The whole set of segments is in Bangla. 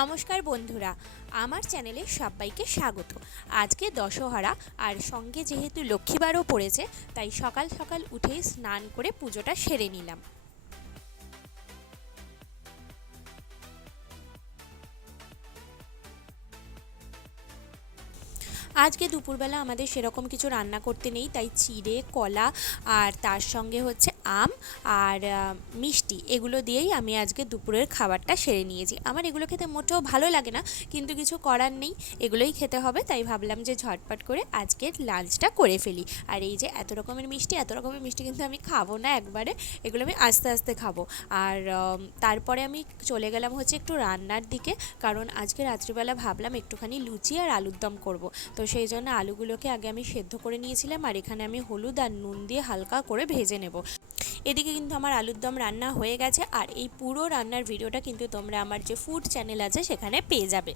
নমস্কার বন্ধুরা, আমার চ্যানেলে সবাইকে স্বাগত। আজকে দশহরা আর সঙ্গে যেহেতু লক্ষ্মীবারও পড়েছে, তাই সকাল সকাল উঠেই স্নান করে পুজোটা সেরে নিলাম। আজকে দুপুরবেলা আমাদের সেরকম কিছু রান্না করতে নেই, তাই চিড়ে, কলা আর তার সঙ্গে হচ্ছে আম আর মিষ্টি, এগুলো দিয়েই আমি আজকে দুপুরের খাবারটা সেরে নিয়েছি। আমার এগুলো খেতে মোটেও ভালো লাগে না, কিন্তু কিছু করার নেই, এগুলোই খেতে হবে। তাই ভাবলাম যে ঝটপট করে আজকের লাঞ্চটা করে ফেলি। আর এই যে এত রকমের মিষ্টি কিন্তু আমি খাবো না একবারে, এগুলো আমি আস্তে আস্তে খাবো। আর তারপরে আমি চলে গেলাম হচ্ছে একটু রান্নার দিকে, কারণ আজকে রাত্রিবেলা ভাবলাম একটুখানি লুচি আর আলুর দম করবো। তো সেই জন্য আলুগুলোকে আগে আমি সেদ্ধ করে নিয়েছিলাম, আর এখানে আমি হলুদ আর নুন দিয়ে হালকা করে ভেজে নেব। এদিকে কিন্তু আমার আলুর দম রান্না হয়ে গেছে, আর এই পুরো রান্নার ভিডিওটা কিন্তু তোমরা আমার যে ফুড চ্যানেল আছে সেখানে পেয়ে যাবে।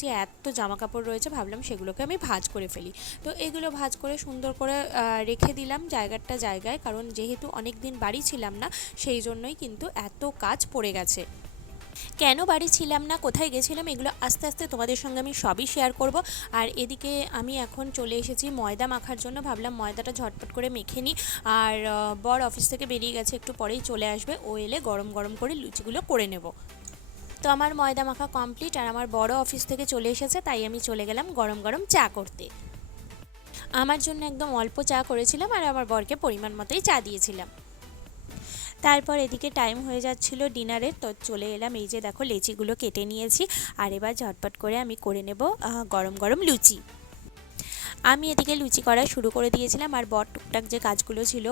যে এত জামা কাপড় রয়েছে, ভাবলাম সেগুলোকে আমি ভাঁজ করে ফেলি। তো এগুলো ভাঁজ করে সুন্দর করে রেখে দিলাম জায়গায়, কারণ যেহেতু অনেক দিন বাড়ি ছিলাম না, সেই জন্যই কিন্তু এত কাজ পড়ে গেছে। কেন বাড়ি ছিলাম না, কোথায় গেছিলাম, এগুলো আস্তে আস্তে তোমাদের সঙ্গে আমি সবই শেয়ার করব। আর এদিকে আমি এখন চলে এসেছি ময়দা মাখার জন্য। ভাবলাম ময়দাটা ঝটপট করে মেখে নিই। আর বর অফিস থেকে বেরিয়ে গেছে, একটু পরেই চলে আসবে। ও এলে গরম গরম করে লুচিগুলো করে নেব। তো আমার ময়দা মাখা কমপ্লিট, আর আমার বড় অফিস থেকে চলে এসেছে, তাই আমি চলে গেলাম গরম গরম চা করতে। আমার জন্য একদম অল্প চা করেছিলাম, আর আমার বরকে পরিমাণ মতোই চা দিয়েছিলাম। তারপর এদিকে টাইম হয়ে যাচ্ছিল ডিনারের, তো চলে এলাম। এই যে দেখো লেচিগুলো কেটে নিয়েছি, আর এবার ঝটপট করে আমি করে নেব গরম গরম লুচি। আমি এদিকে লুচি করা শুরু করে দিয়েছিলাম, আর বর টুকটাক যে কাজগুলো ছিল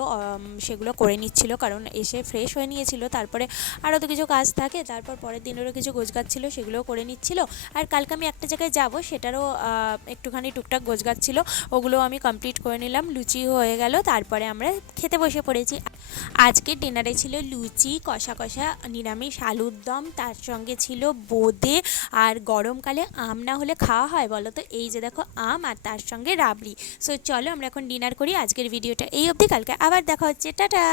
সেগুলো করে নিচ্ছিল, কারণ এসে ফ্রেশ হয়ে নিয়েছিল। তারপরে আরও তো কিছু কাজ থাকে, তারপর পরের দিনেরও কিছু গোছগাছ ছিল, সেগুলোও করে নিচ্ছিল। আর কালকে আমি একটা জায়গায় যাব, সেটারও একটুখানি টুকটাক গোছগাছ ছিল, ওগুলো আমি কমপ্লিট করে নিলাম। লুচি হয়ে গেল, তারপরে আমরা খেতে বসে পড়েছি। আজকের ডিনারে ছিল লুচি, কষা কষা নিরামিষ আলুর দম, তার সঙ্গে ছিল বোঁদে। আর গরমকালে আম না হলে খাওয়া হয় বলো তো? এই যে দেখো আম, আর তার সঙ্গে রাবড়ি। সো চলো আমরা এখন ডিনার করি। আজকের ভিডিওটা এই অবধি, কালকে আবার দেখা হচ্ছে, টাটা।